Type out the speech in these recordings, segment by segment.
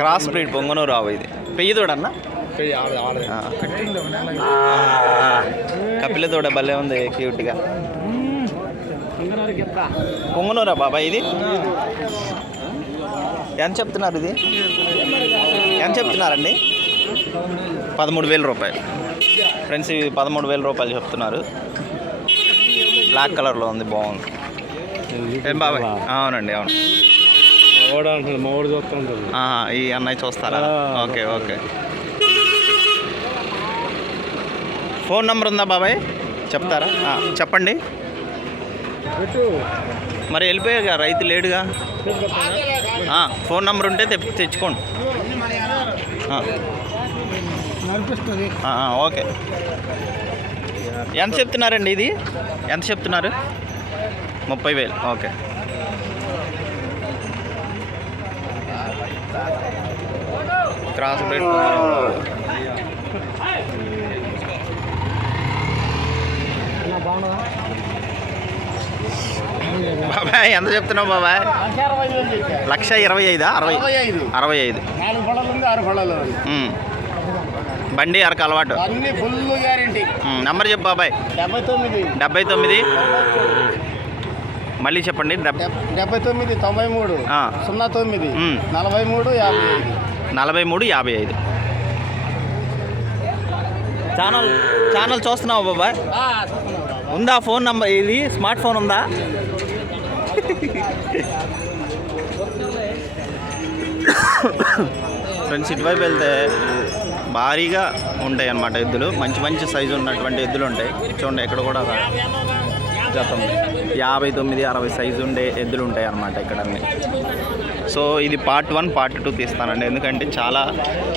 Cross breed Punganur ఆవు ఇది. పెయ్యి తోడ అన్న, కపిల తోడ భలే ఉంది క్యూట్గా. పొంగనూరా బాబా ఇది? ఎంత చెప్తున్నారు ఇది? ఎంత చెప్తున్నారండి? 13,000 రూపాయలు ఫ్రెండ్స్. ఇది 13,000 రూపాయలు చెప్తున్నారు. బ్లాక్ కలర్లో ఉంది, బాగుంది. ఏం బాబాయ్? అవునండి, అవును. ఈ అన్నయ్య చూస్తారా? Okay okay. ఫోన్ నెంబర్ ఉందా బాబాయ్? చెప్తారా? చెప్పండి. మరి వెళ్ళిపోయాగా, రైతు లేడుగా. ఫోన్ నెంబర్ ఉంటే తెచ్చుకోండి. ఓకే. ఎంత చెప్తున్నారండి ఇది? ఎంత చెప్తున్నారు? 30,000. ఓకే. క్రాస్ బ్రీడ్ బాబాయ్ ఎంత చెప్తున్నావు బాబాయ్? 1,25,000? 65. బండి అరకు అలవాటు. నెంబర్ చెప్పు బాబాయ్. 79. మళ్ళీ చెప్పండి. 79 93 09 43 55. ఛానల్ చూస్తున్నావు బాబాయ్? ఉందా ఫోన్ నంబర్? ఇది స్మార్ట్ ఫోన్ ఉందా? ఫ్రెండ్స్, ఇటువైపు వెళ్తే భారీగా ఉంటాయి అన్నమాట ఎద్దులు. మంచి మంచి సైజు ఉన్నటువంటి ఎద్దులు ఉంటాయి. చూడండి, ఇక్కడ కూడా గతం 59, 60 సైజు ఉండే ఎద్దులు ఉంటాయి అన్నమాట ఇక్కడ అన్నీ. సో ఇది పార్ట్ 1, పార్ట్ 2 తీస్తానండి, ఎందుకంటే చాలా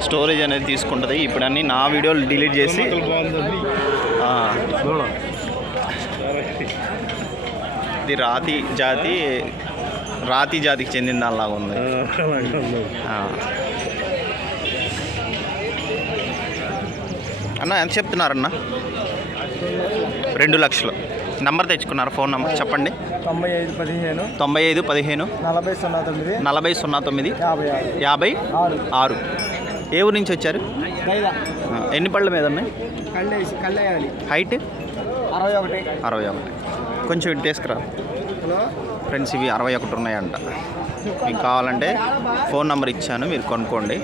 స్టోరేజ్ అనేది తీసుకుంటుంది. ఇప్పుడు అన్నీ నా వీడియోలు డిలీట్ చేసి ఇది రాతి జాతికి చెందిన దానిలాగా ఉంది. అన్న ఎంత చెప్తున్నారన్న? 2 లక్షలు. నంబర్ తెచ్చుకున్నారు? ఫోన్ నెంబర్ చెప్పండి. 9515 4009 56. ఏ ఊరు నుంచి వచ్చారు? ఎన్ని పళ్ళ మీద ఉన్నాయి? హైట్ 61. కొంచెం ఇటు తీసుకురా ఫ్రెండ్స్. ఇవి 61 ఉన్నాయంట. మీకు కావాలంటే ఫోన్ నెంబర్ ఇచ్చాను, మీరు కొనుక్కోండి.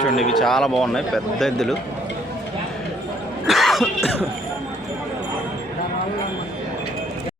చూడండి, ఇవి చాలా బాగున్నాయి, పెద్ద ఎద్దులు.